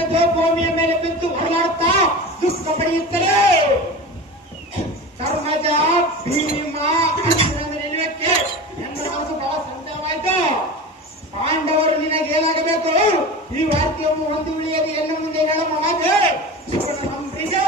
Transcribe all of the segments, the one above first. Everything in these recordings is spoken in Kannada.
ತೆಗೆದು ಭೂಮಿಯ ಮೇಲೆ ಬಿದ್ದು ಹೊರಲಾಡುತ್ತಾ ದುಃಖ ಪಡೆಯುತ್ತಾರೆ. ಧರ್ಮಜ ಭೀಮ ನಿಲ್ಲುವಕ್ಕೆ ನನ್ನ ಮನಸ್ಸು ಬಹಳ ಸಂತವಾಯಿತು. ಪಾಂಡವರು ನಿನಗೇನಾಗಬೇಕು? ಈ ವಾಕ್ಯವನ್ನು ಒಂದು ಉಳಿಯದು ಎನ್ನ ಮುಂದೆ ಹೇಳ ಮಾತೆ ನಂಬಿಕೆ.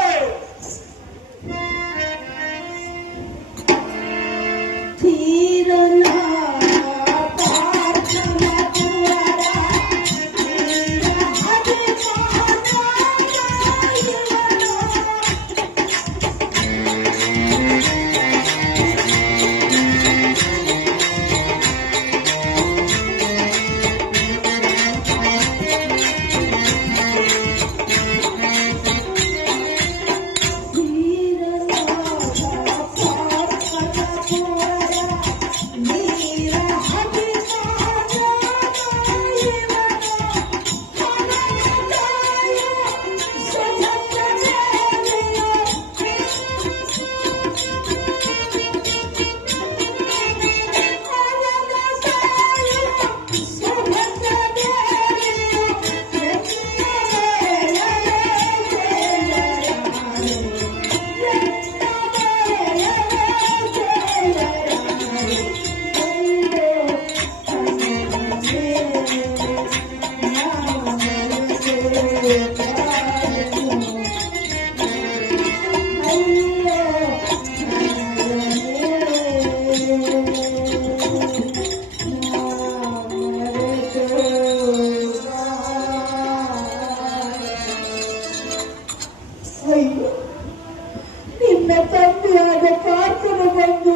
ನಿನ್ನ ತಂದೆಯಾದ ಪಾರ್ಥನು ಬಂದು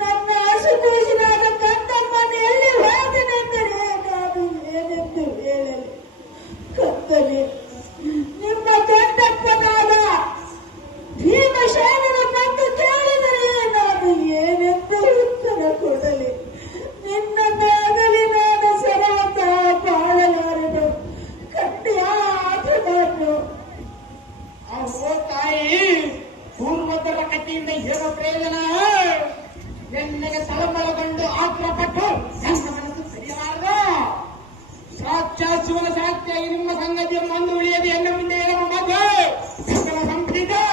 ನನ್ನ ಹಸುಗೂಸಿನಾದ ಕಂದಮ್ಮನೆಯಲ್ಲಿ ಹೋದನೆಂದರೆ ನಾನು ಏನೆಂದು ಹೇಳಲಿ? ಕತ್ತನೆ ನಿಮ್ಮ ಕಂದಪ್ಪನಾದ ಭೀಮಸೇನನ ಬಂದು ಕೇಳಿದರೆ ನಾನು ಏನೆಂದು ಉತ್ತರ ಕೊಡಲಿ? ನಿನ್ನ ಮೇಲೆ ನಾನು ಸರಾತ ಬಾಳಲಾರನು ಕಟ್ಟಿಯಾದರೂ ಓ ತಾಯಿ, ಪೂರ್ವದರ ಕಥೆಯಿಂದ ಹೇಳೋ ಪ್ರಯೋಜನ? ಎಣ್ಣೆಗೆ ತಳಮಳಗೊಂಡು ಆಕ್ರಪಟ್ಟು ನನ್ನ ಮನಸ್ಸು ಸರಿಯಲಾರದ ಸಾಕ್ಷಾತ್ ಶಿವನ ಸಾಕ್ಷಿಯಾಗಿ ನಿಮ್ಮ ಸಂಗತಿಯನ್ನು ಒಂದು ಉಳಿಯದೆ ಎನ್ನ ಮುಂದೆ ಹೇಳುವ ಮಗ ಸಂಪಿದೆ.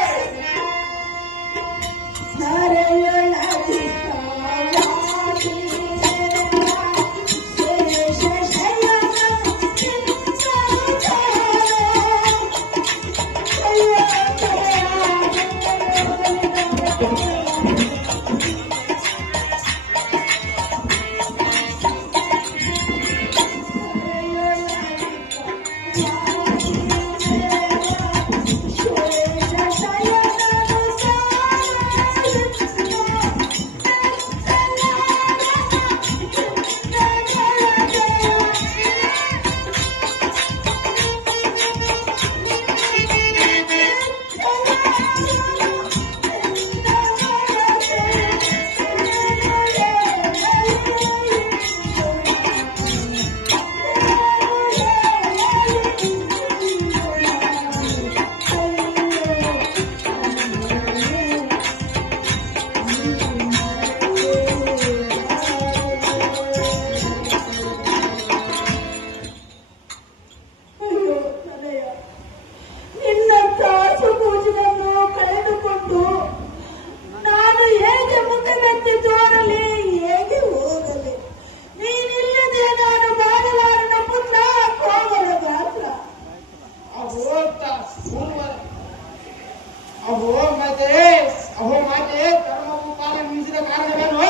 ಅಹೋ ಮಾತೆ, ಧರ್ಮವು ಕಾಲ ನಿಲ್ಲಿಸಿದ ಕಾರಣವೇನು?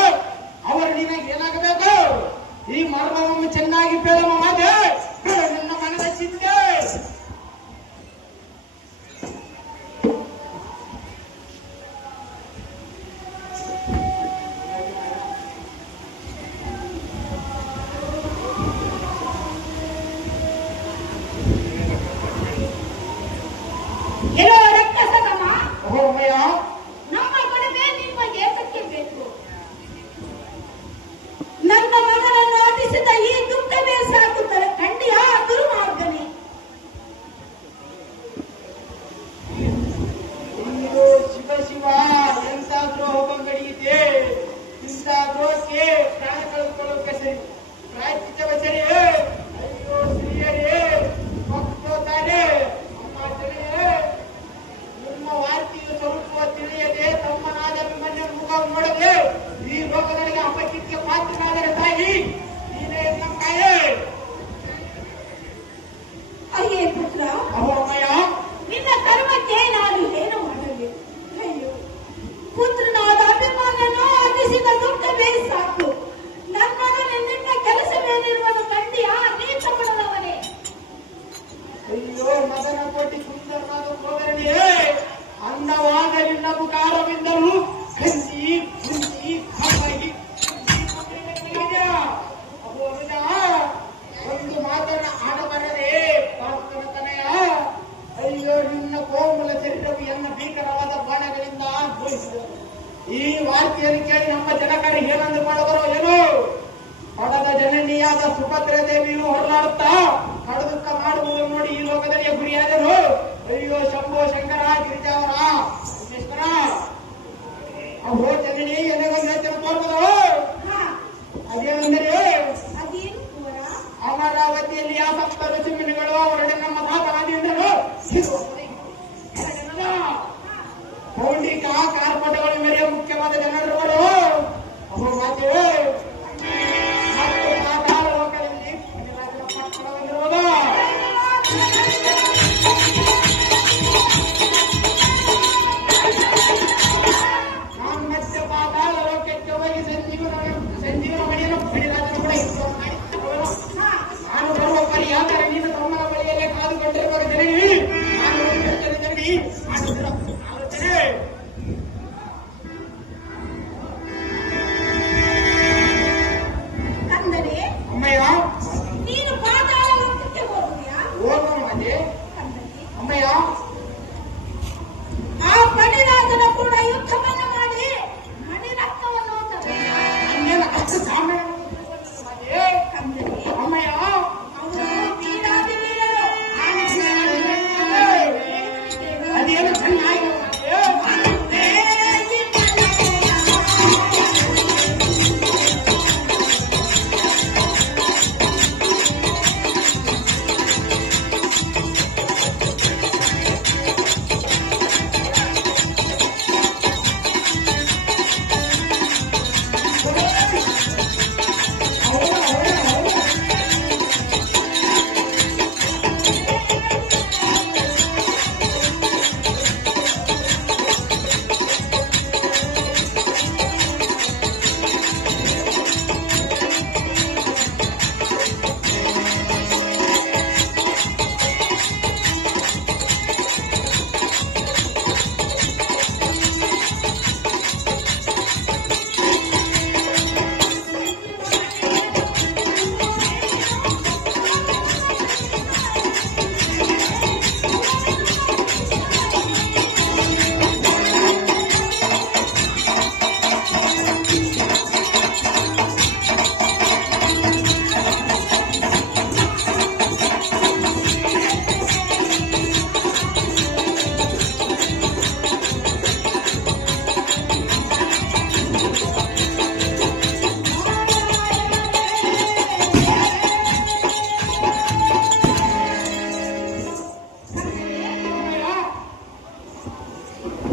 ಅವರು ನಿನಗೆ ಏನಾಗಬೇಕು? ಈ ಮರ್ಮವನ್ನು ಚೆನ್ನಾಗಿ ಬೇಡಮ ಮಾತೆ, ನನ್ನ ಮನದ ಚಿಂತೆ. ನಮ್ಮ ಕೊಡುಗೆ ನಿಮ್ಮ ದೇಶಕ್ಕೆ ಬೇಕು. ನನ್ನ ಮಗನನ್ನು ಅತಿಸಿದ ಈ ದುಃಖವೇ ಸಾಕುತ್ತಾರೆ ಖಂಡಿಯ ದುರ್ಮಾರ್ಗನೆ. ಶಿವ ಶಿವ, ಎಂತ ದ್ರೋಹ ಬಂಗಡಿಯಿದೆ. ಇಂಥ ದ್ರೋಹಕ್ಕೆ ಪ್ರಾಣ ಕಳೆದುಕೊಳ್ಳೋಕೆ ಸರಿ, ಪ್ರಾಯಶ್ಚಿತ್ತವೇ ಸರಿ. ಅಯ್ಯೋ ಸ್ತ್ರೀಯರೇ, ಭಕ್ತೋದ್ಧಾರ ಕೋಟ್ಯಾನ ಕೋಟಿ ಸುಂದರನಾದ ಸೋದರನಿಯೇ, ಅಂದವಾದ ನಿನ್ನ ಮುಖಾರವಿಂದಲೂ ಕಂಚಿ ಕುಂಚಿ ಕಪ್ಪಗಿ ಒಂದು ಮಾತನ್ನ ಆಡಬಾರದೆ ಪಾರ್ಥನ ತನಯ. ಅಯ್ಯೋ, ನಿನ್ನ ಕೋಮಲ ಶರೀರವು ಎನ್ನ ಭೀಕರವಾದ ಬಾಣಗಳಿಂದ ಅನುಭವಿಸಿದರು. ಈ ವಾರ್ತೆಯನ್ನು ಕೇಳಿ ನಮ್ಮ ಜನಕರು ಏನಂದುಕೊಳ್ಳಬರೋ ಏನು? ಪಡದ ಜನನಿಯಾದ ಸುಭದ್ರ ದೇವಿಯು ಹೊರಲಾಡುತ್ತಾ ಕಡುದುಕ್ಕ ಮಾಡುವುದು ನೋಡಿ ಈ ಲೋಕದಲ್ಲಿ ಗುರಿಯಾದರು. ಅಯ್ಯೋ ಶಂಭೋ ಶಂಕರ ಗಿರಿಜಾವರ ವಿಶ್ವೇಶ್ವರ, ಅಹೋ ಜನನಿ ಎಲ್ಲಿಗೊಂದು ಯೋಚನೆ ತೋರ್ಬೋದು. ಅದೇನೆಂದರೆ ಅಮರಾವತಿಯಲ್ಲಿ ಆ ಸಪ್ತ ಋಷಿಮುನಿಗಳು ಅವರೊಡನೆ ನಮ್ಮ ಮಾತನಾಡಿದರು. ಪೌಂಡಿಕ ಕಾರ್ಪಟಗಳು ಮೇರೆಯ ಮುಖ್ಯವಾದ ಜನರುಗಳು ಅಹೋ ಮಾತೇವೆ ಮತ್ತು ಪಾತಾಳ ಲೋಕದಲ್ಲಿ ಪಟ್ಟಣವಾಗಿರುವುದು. ನಾನು ಮತ್ತೆ ಪಾತಾಳ ಲೋಕಕ್ಕೆ ಹೋಗಿ ಸಂಜೀವನ ಮಣಿಯನ್ನು ಪಡಿರಾಜನ ಕೂಡ ಇತ್ತು. ನಾನು ಬರುವ ಪರಿಯಾದರೆ ನೀನು ತಮ್ಮನ ಬಳಿಯಲ್ಲೇ ಕಾದುಕೊಂಡಿರುವ ಜನನಿ ನಾನು ನಡಿ ಆಲೋಚನೆ. ಅಂದರೆ ಅಮ್ಮಯ್ಯ, ನೀನು ಪಾತಾಳ ಲೋಕಕ್ಕೆ ಹೋಗುವಿಯಾ? ಹೋಗೋಣ ಮಾತೆ. ಅಮ್ಮಯ್ಯ, ಆ ಪಣಿರಾಜನ ಕೂಡ ಯುದ್ಧವನ್ನು ಮಾಡಿ ಮಣಿರತ್ನವನ್ನು ನನ್ನೇನು ಅಷ್ಟು ಸಾಮಾನ್ಯ ಮಾತೆ. ಅಮ್ಮಯ್ಯ, ಅವರು ವೀರಾದಿ ವೀರರು. ಅದೇನು ಚೆನ್ನಾಗಿ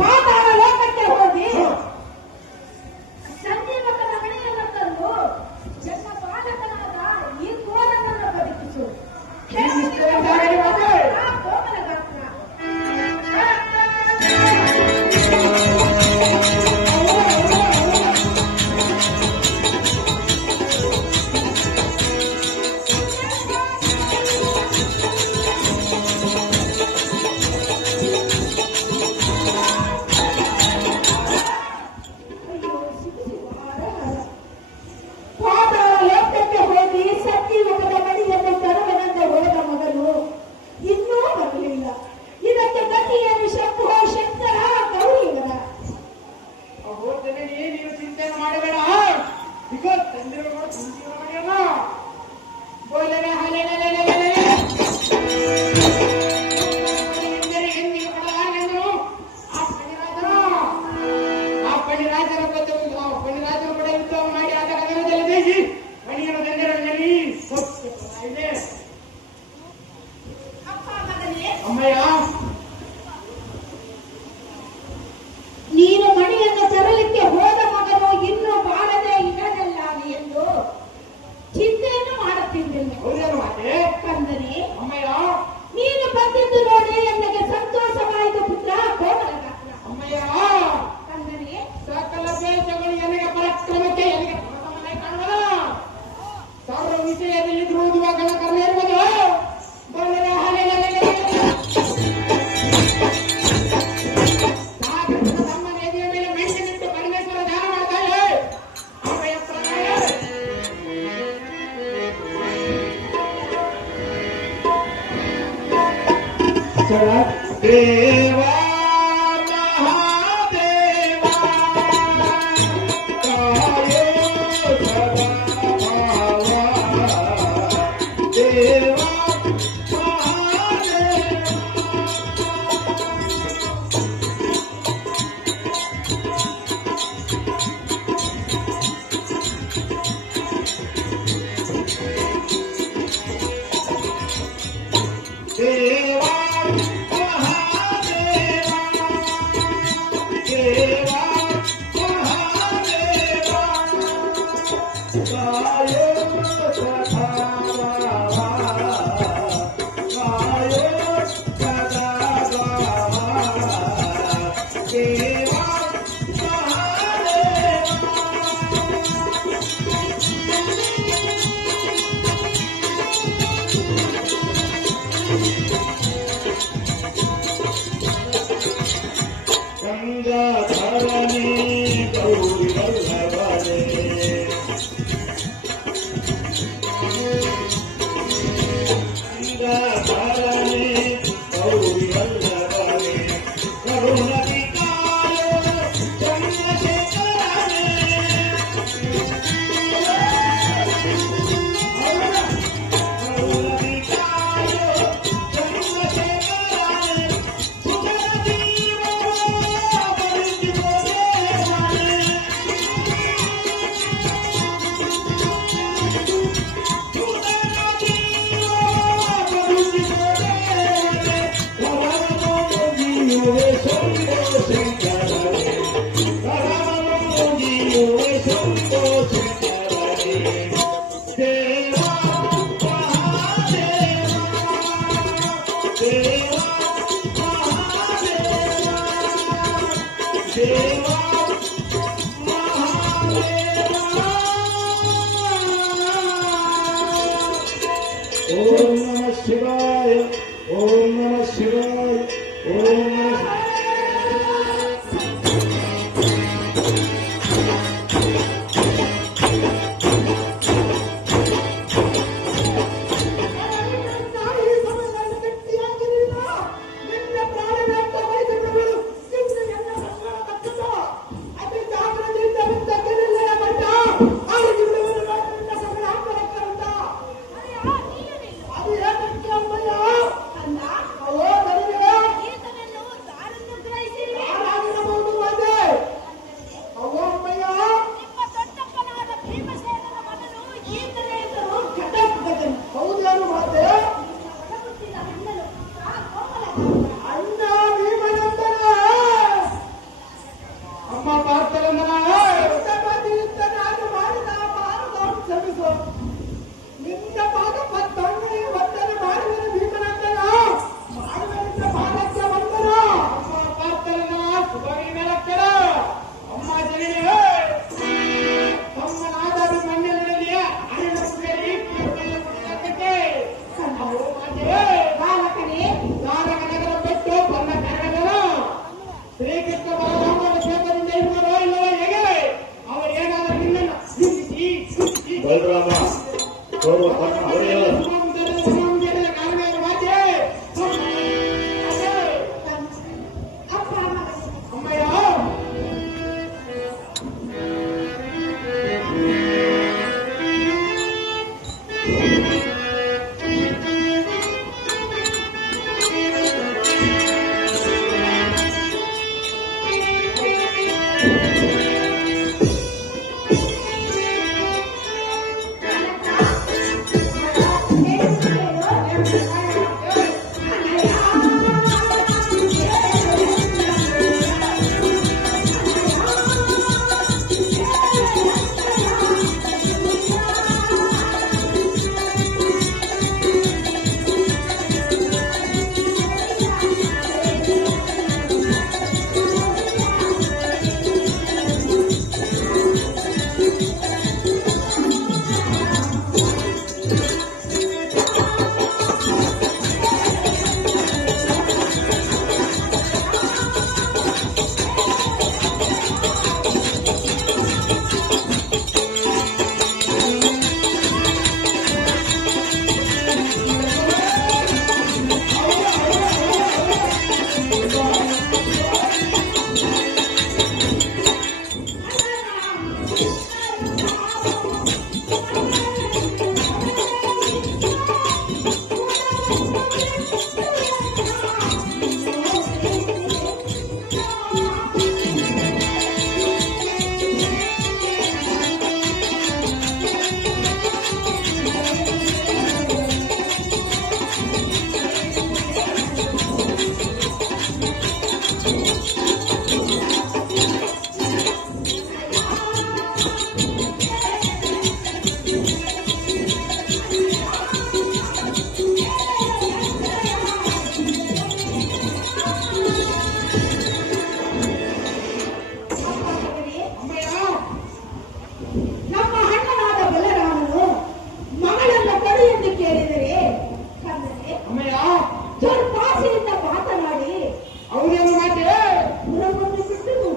ಪಾತಾಳ ಲೋಕಕ್ಕೆ ಹೋಗಿ ಸಂಜೀವಕರ ಮಣಿಯನ್ನು ತಂದು ಜನ್ಮ ಬಾಲಕನಾದ ಈ ಕೋಲನನ್ನು ಬದುಕಿಸು. ಆ ಕೋಮಲ ಗಾತ್ರ ಪಾತಾಳ ಲೋಕಕ್ಕೆ ಹೋಗಿ ಸಂಜೀವಕರ ಮಣಿಯನ್ನು ತರುವನೆಂದು ಹೋದ ಮಗನು ಇನ್ನೂ ಬರಲಿಲ್ಲ. ಇದಕ್ಕೆ ಗತಿಯನ್ನು ಶಂಭೋ ಶಂಕರ ಗೌರಿಯವರ. ಅಹೋ ಜನನಿ, ನೀವು ಚಿಂತೆಯನ್ನು ಮಾಡಬೇಡ. ಇಗೋ ತಂದಿರುವ ನೋಡಿ ಸಂಜೀವನ ಮಣಿಯನ್ನ ಬೋಲನೆ ಹಲೆಲೆಲೆಲೆಲೆ ಎಂದಿಗೆ ಪಡಲಾರೆಂದು ಆ ಪಣಿರಾಜನ ಪಣಿರಾಜನ ಕೂಡ ಯುದ್ಧ ಮಾಡಿ ಆದ ಕದನದಲ್ಲಿ ಜಯಿಸಿ ಮಣಿಯನ್ನು ತಂದಿರಲಿ ಇದೆ. ಅಪ್ಪ ಮಗನೇ, ಅಮ್ಮಯ್ಯ, ನೀನು ಮಣಿಯನ್ನು ತರಲಿಕ್ಕೆ ಹೋದ ಮಗನು ಇನ್ನೂ ಬಾಳದೆ ಇಲ್ಲದಲ್ಲಾನೆ ಎಂದು ಚಿಂತೆಯನ್ನು ಮಾಡುತ್ತಿದ್ದೆನು. ಹೌದೇನು ಮಾತೆ? ಕಂದನೆ, ಅಮ್ಮಯ್ಯ, ನೀನು ಬಂದಿದ್ದು ನೋಡಿ ನನಗೆ ಸಂತೋಷವಾಯಿತು ಪುತ್ರ ಕೋಮಲ ಗಾತ್ರ. ಅಮ್ಮಯ್ಯ, ಕಂದನೆ, ಸಕಲ ದೇಶಗಳು ನನಗೆ ಪರಾಕ್ರಮಕ್ಕೆ ನನಗೆ ಪರಮನೆ ಕಾಣುವ ಸರ್ವ ವಿಷಯದಲ್ಲಿ ಧ್ರುವುದುವ ಕರ್ಮ ಇರುವುದು. ಬೋಲನೆ ಹಲೆಲೆಲೆಲೆ ಸರ ದೇವಾ ಮಹಾದೇವಾ ಕಾಯೋ ಸದಾ ಭಾವ ದೇವಾ देवा महादेवा देवा महादेवा कायो सदा भावा कायो सदा भावा देवा गंगाधरने गौरी वल्लभने गंगाधरने गौरी वल्लभने करुणविकारो चन्द्रशेखरने करुणविकारो चन्द्रशेखरने ओम नमः शिवाय ओम नमः शिवाय ओम नमः ಬಾಲಕನೇ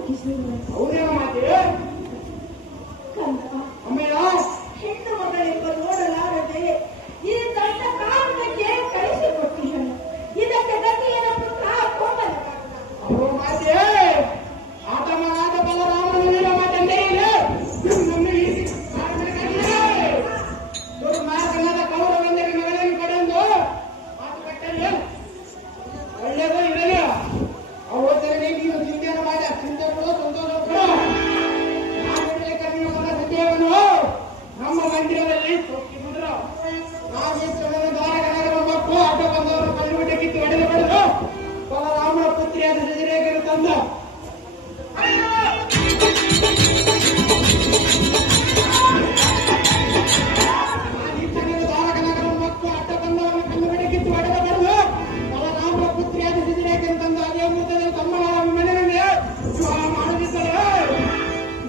ಹುಟ್ಟಿಸಿದರು. ಅವ್ರೇನ ಮಾತೆ ಕಂದ, ಅಮ್ಮಯ್ಯ ಹೆಣ್ಣು ಮಗಳೆಂಬ ನೋಡಲಾರದೆ ಈ ದೊಡ್ಡ ಕಾರಣಕ್ಕೆ ಕಳಿಸಿಕೊಟ್ಟಿದ್ದನು. ಇದಕ್ಕೆ ಗತಿಯನ ಪುತ್ರ ಕೋಮಲ. ಅವ್ರ ಮಾತೆ ಆಟಮನಾದ ಬಲರಾಮನ ಮಾತಂದೇ ಇದೆ. ಮಾರ್ಗನಾದ ಕೌರವಂದರ ಮಗಳನ್ನು ಕಡೆಂದು ಮಾತುಕಟ್ಟಲ್ಲಿ ಒಳ್ಳೆಯದು ಇರಲಿ. ಅವತ್ತರಲ್ಲಿ ನೀವು ಚಿಂತೆಯನ್ನು ಮಾಡಿ ಚಿಂತೆಗಳು ಸಂತೋಷಗಳು ಸತ್ಯವನ್ನು ನಮ್ಮ ಮಂದಿರದಲ್ಲಿ ತೊಕ್ಕಿದ್ರು. ನಾವು ದ್ವಾರಕನಗರ ಮಕ್ಕಳು ಆಟ ಬಂದವರು ಕಲ್ಲುಬಿಟ್ಟು ಕಿತ್ತು ಹೊಡೆದು ಬಡಿದು ಬಲರಾಮನ ಪುತ್ರಿಯಾದ ಸಜರೇಖರು ತಂದು ದ್ವಾರಕನಗರ ಮಕ್ಕಳು ಆಟ ಬಂದವರನ್ನು ಕಲ್ಲುಬಿಟ್ಟು ಕಿತ್ತು ಹೊಡೆದು ಬಡಿದು ಬಲರಾಮನ ಪುತ್ರಿಯಾದ ಸಜರೇಖರು ತಂದು ಅದೇ ಮುದ್ದದಲ್ಲಿ ತಮ್ಮ ಮನೆಯಲ್ಲಿ ವಿವಾಹ ಮಾಡದಿದ್ದರೆ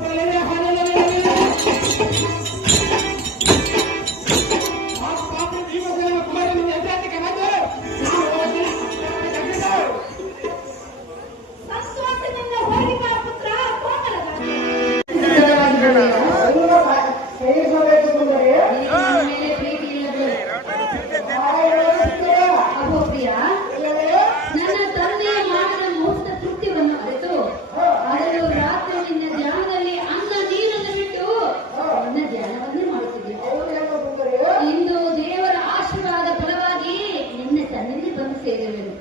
ಬಲವೇ ಹಾಲೆಲ್ಲ ಸಂತೋಷದಿಂದ ಹೋಗಿ ಬಾ ಪುತ್ರ ಕೋಮಲದ. ಮೇಲೆ ಪ್ರೀತಿ ಇಲ್ಲದು ಅಗೋಪ್ರಿಯ, ನನ್ನ ತಂದೆಯ ಮಾಡಿದ ಮೋಸದ ಕೃತ್ಯವನ್ನು ಅರಿತು ಅದನ್ನು ರಾತ್ರಿ ನಿನ್ನ ಧ್ಯಾನದಲ್ಲಿ ಅನ್ನ ನೀರನ್ನು ಬಿಟ್ಟು ನನ್ನ ಧ್ಯಾನವನ್ನೇ ಮಾಡುತ್ತಿದ್ದೆ. ಇಂದು ದೇವರ ಆಶೀರ್ವಾದ ಫಲವಾಗಿ ನಿನ್ನ ತನ್ನಲ್ಲಿ ಬಂದು ಸೇರಿರುವೆನು.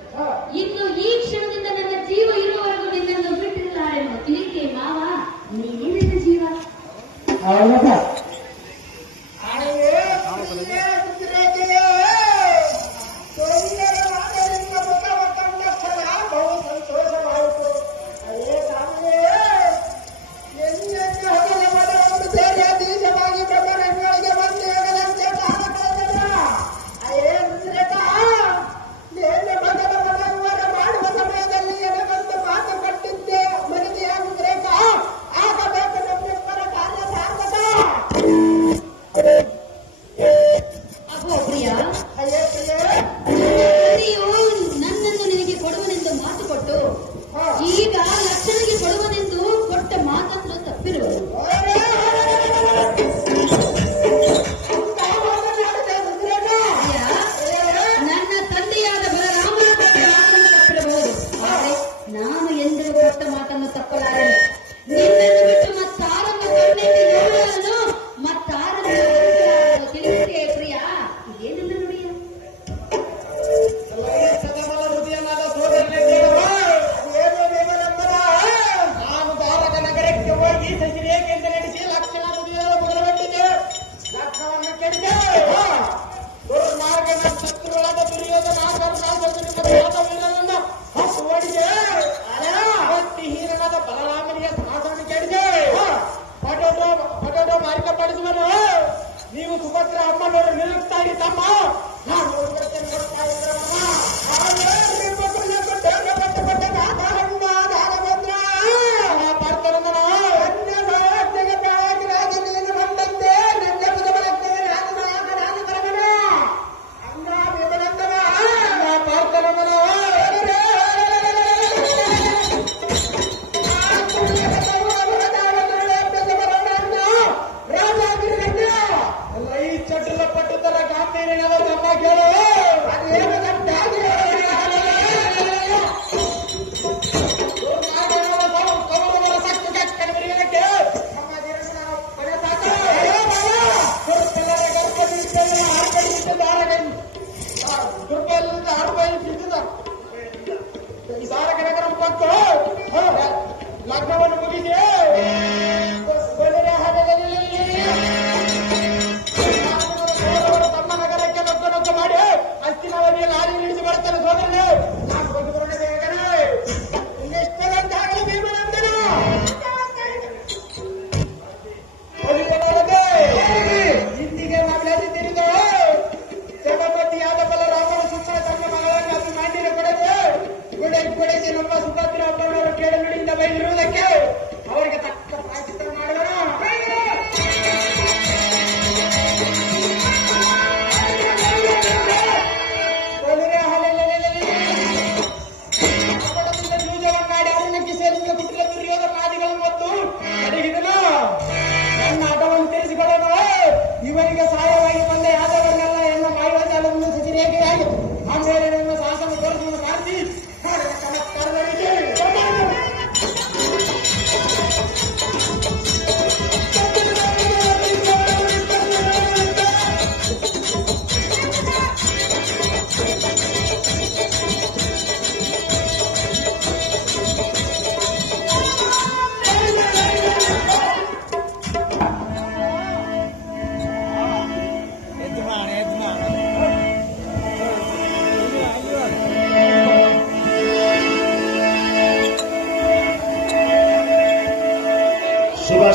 ಇನ್ನು ಈ ಕ್ಷಣದಿಂದ ನನ್ನ ಜೀವ ಇರುವವರೆಗೂ ನಿನ್ನನ್ನು ಬಿಟ್ಟಿರಲಾರೆನು. ತಿಳಿಕೆ ಮಾವ, ನೀನೇ ನನ್ನ ಜೀವ. ಅಗೋಪ್ರಿಯ, ತಂದೆಯು ನನ್ನನ್ನು ನಿನಗೆ ಕೊಡುವನೆಂದು ಮಾತು ಕೊಟ್ಟು ಈಗ ಲಕ್ಷಣಿಗೆ ಕೊಡುವನೆಂದು ಕೊಟ್ಟ ಮಾತನ್ನು ತಪ್ಪಿರುವುದು. ನನ್ನ ತಂದೆಯಾದ ಬಲರಾಮನ ಕೊಟ್ಟ ಮಾತನ್ನು ತಪ್ಪಿರಬಹುದು, ಆದರೆ ನಾನು ಎಂದು ಕೊಟ್ಟ ಮಾತನ್ನು ತಪ್ಪಲಾರನು. ನಿನ್ನನ್ನು ಬಿಟ್ಟು ಮತ್ತಾರನ್ನು ಕಣ್ಣೆತ್ತಿ ನೋಡುವನು, ಮತ್ತಾರನ್ನು ತಿಳಿಸೇ ಪ್ರಿಯ. ಇದೇ ನನ್ನ ನುಡಿಯ. ನಾನು ದ್ವಾರಕ ನಗರಕ್ಕೆ ಹೋಗಿ ಸಜಿರೇಖೆಯಿಂದ ನಡೆಸಿ ಲಕ್ಷಣ ಮುಗಿದೊಟ್ಟಿಗೆ ಲಕ್ಷವನ್ನು ಕೆಡಿದೆ. ದುರ್ಮಾರ್ಗನ ಶತ್ರುಗಳಾದ ದುರ್ಯೋಧನ ವೀರನನ್ನು ಹತ್ತು ಓಡಿದೆ. ಭಕ್ತಿಹೀನನಾದ ಬಲರಾಮನಿಗೆ ಸಮಾಧಾನ ಕೆಡಿದೆ. ಪಟೋಟೋ ಮಾರ್ಗಪಡಿಸುವನು. ನೀವು ಸುಭದ್ರ ಅಮ್ಮನವರು ನಿರುಕ್ತಾಗಿ ತಮ್ಮ ನಾನು ಚಟುಲ ಗಾಂಭೀರ್ಯದ ತಮ್ಮ ಕೇಳು. ಕೌರವರ ಸತ್ತು ಕಡಿಮೆಗೆ ದ್ವಾರಕನಗರ ಬಂತು. ಲಗ್ನವನ್ನು ಮುಗಿಸಿ ತಮ್ಮ ನಗರಕ್ಕೆ ನೊಕ್ಕ ಮಾಡಿ ಅಸ್ತಿನವಧಿಯಲ್ಲಿ ಹಾರಿ ಇಳಿದು ಬರುತ್ತಾನೆ. ಸೋದರನೇ ನಾನು ಬಂದು ಬರೋಣ ಇನ್ನೆಷ್ಟರಂತಾಗಲಿ ಭೀಮನಂದನ ಇಂದಿಗೆ ಮಗಳೆದು ತಿರುಗಿ ಜಗಪತಿಯಾದ ಬಲರಾಮನ ಸುಮ್ಮನೆ ತಮ್ಮ ಮಗಳನ್ನು ಅದು ಮಾಡಿರ ಕೊಡೆಗೆ ನಮ್ಮ ಸುಭದ್ರ ಅಮ್ಮನವರು ಕೇಳ ನುಡಿಯಿಂದ ಬೈದಿರುವುದಕ್ಕೆ ಅವರಿಗೆ ತಕ್ಕ ಪ್ರಾಚಿತ ಮಾಡೋಣ. ಜೂಜವನ್ನಾಡಿ ಅರಣ್ಯಕ್ಕೆ ಸೇರಿಸಿದ ಕುಟಿಲ ದುರ್ಯೋಧನ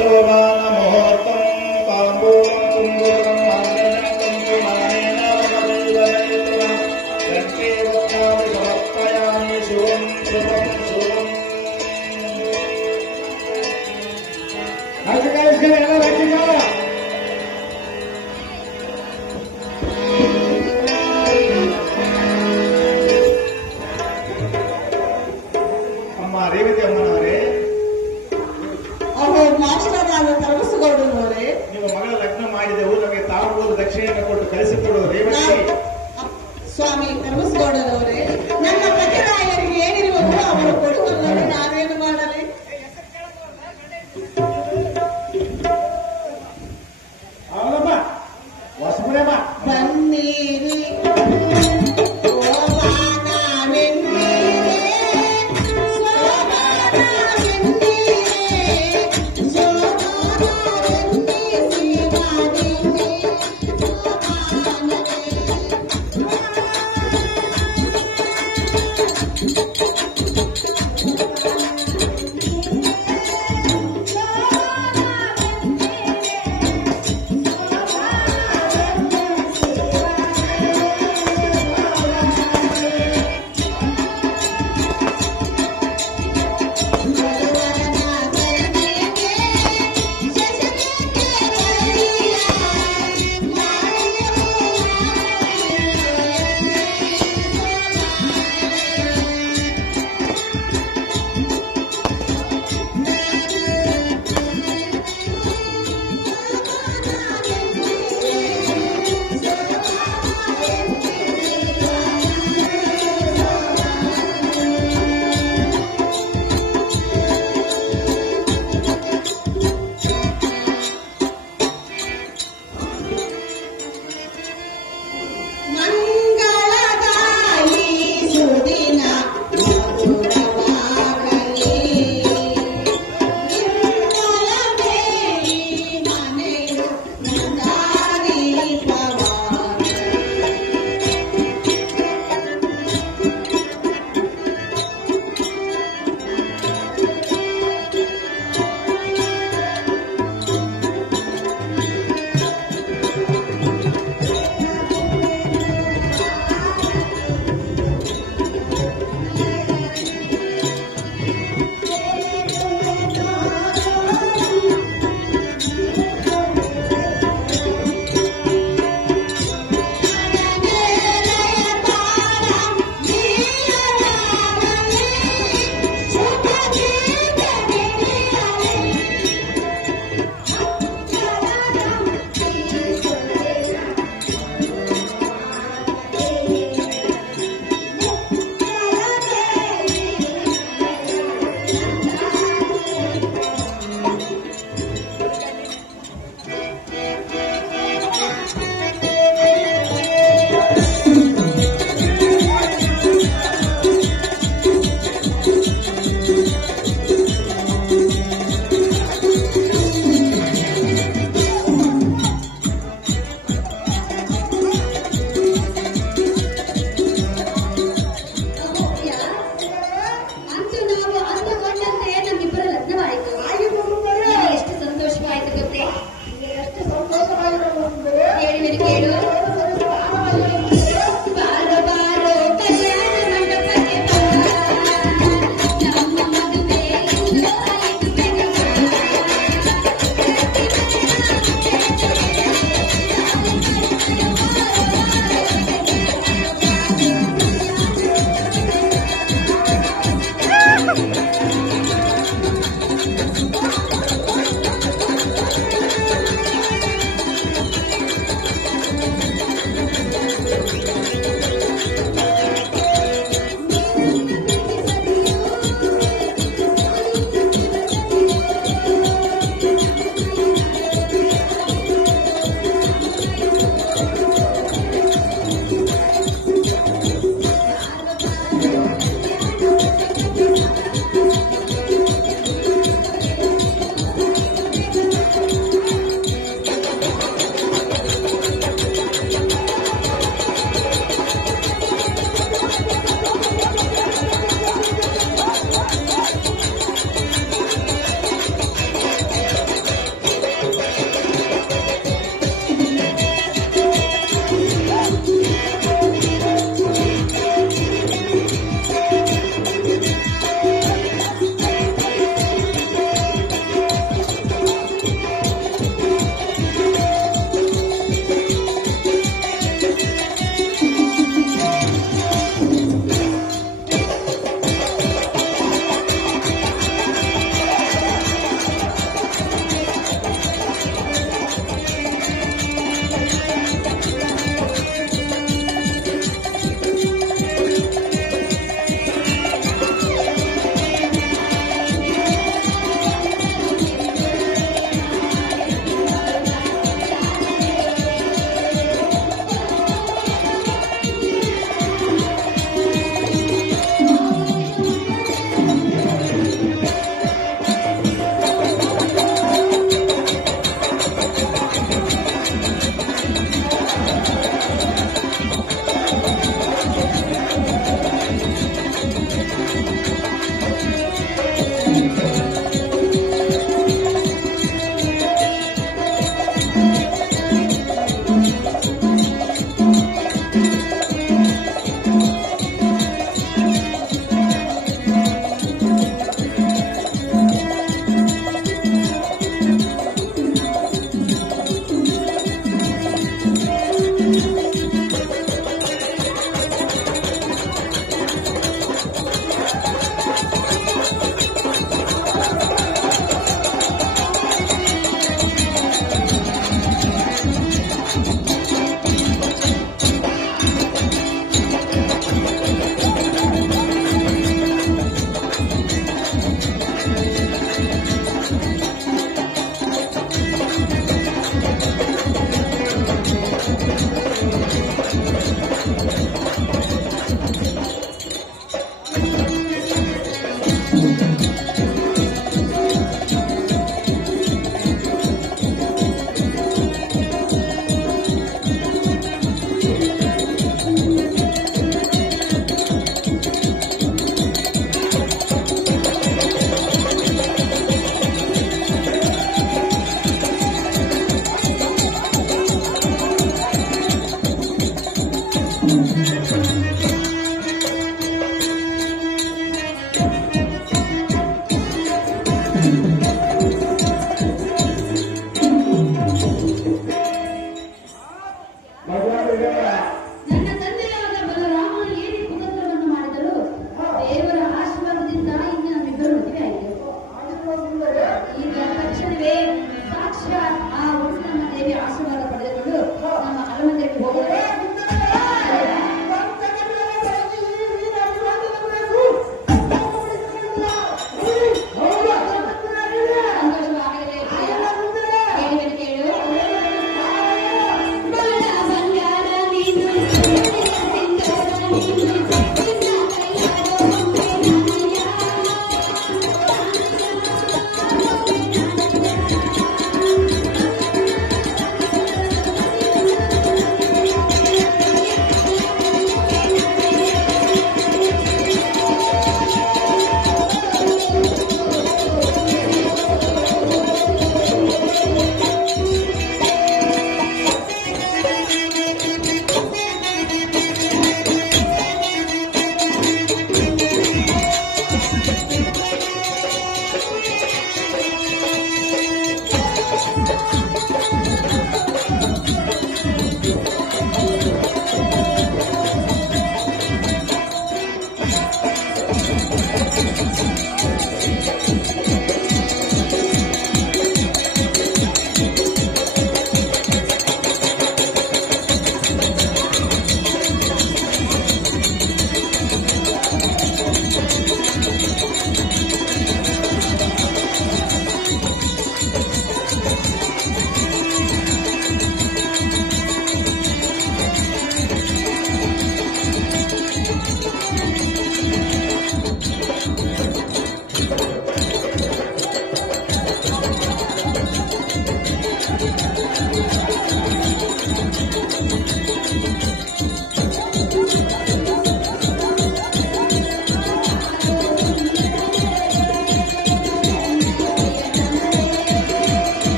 ಶುಭಶೋಭಾನ ಮುಹೂರ್ತಂ ತಾಂಬೂಲಂ ಕುಂಭೂಲಂ ಮಾಂಗಲ್ಯಂ ಕುಂಕುಮಾನೇನ ಗಂಟೆ ವಕ್ರಾಮಿ ಸಮರ್ಪಯಾಮಿ ಶುಭಂ ಶುಭಂ ಶುಭಂ. ಎಲ್ಲ ರಚಿತ ಅಮ್ಮ ರೇವತಿ ಅಮ್ಮನವರೇ, ಅವರು ಮಾಸ್ಟರ್ ಆದ ತರಬಸಗೌಡನವರೇ, ನಿಮ್ಮ ಮಗಳ ಲಗ್ನ ಮಾಡಿದೆವು, ನಮಗೆ ತಾಂಬೂಲ ದಕ್ಷಿಣೆಯನ್ನು ಕೊಟ್ಟು ಕಳಿಸಿಕೊಡು ರೇವತಿ. ಸ್ವಾಮಿ ತರಬಸಗೌಡನವರೇ, ನನ್ನ ಪ್ರತಿರಾಯರಿಗೆ ಏನಿರುವುದು ಅವರು ಕೊಡುವುದನ್ನು ನಾವೇನು ಮಾಡಲಿ? ಅವಳಮ್ಮ ಹೊಸಬುರಮ್ಮ ಬನ್ನಿರಿ ಶೋಭಾನವೆನ್ನಿರಿ, ಶೋಭಾನವೆನ್ನಿರಿ,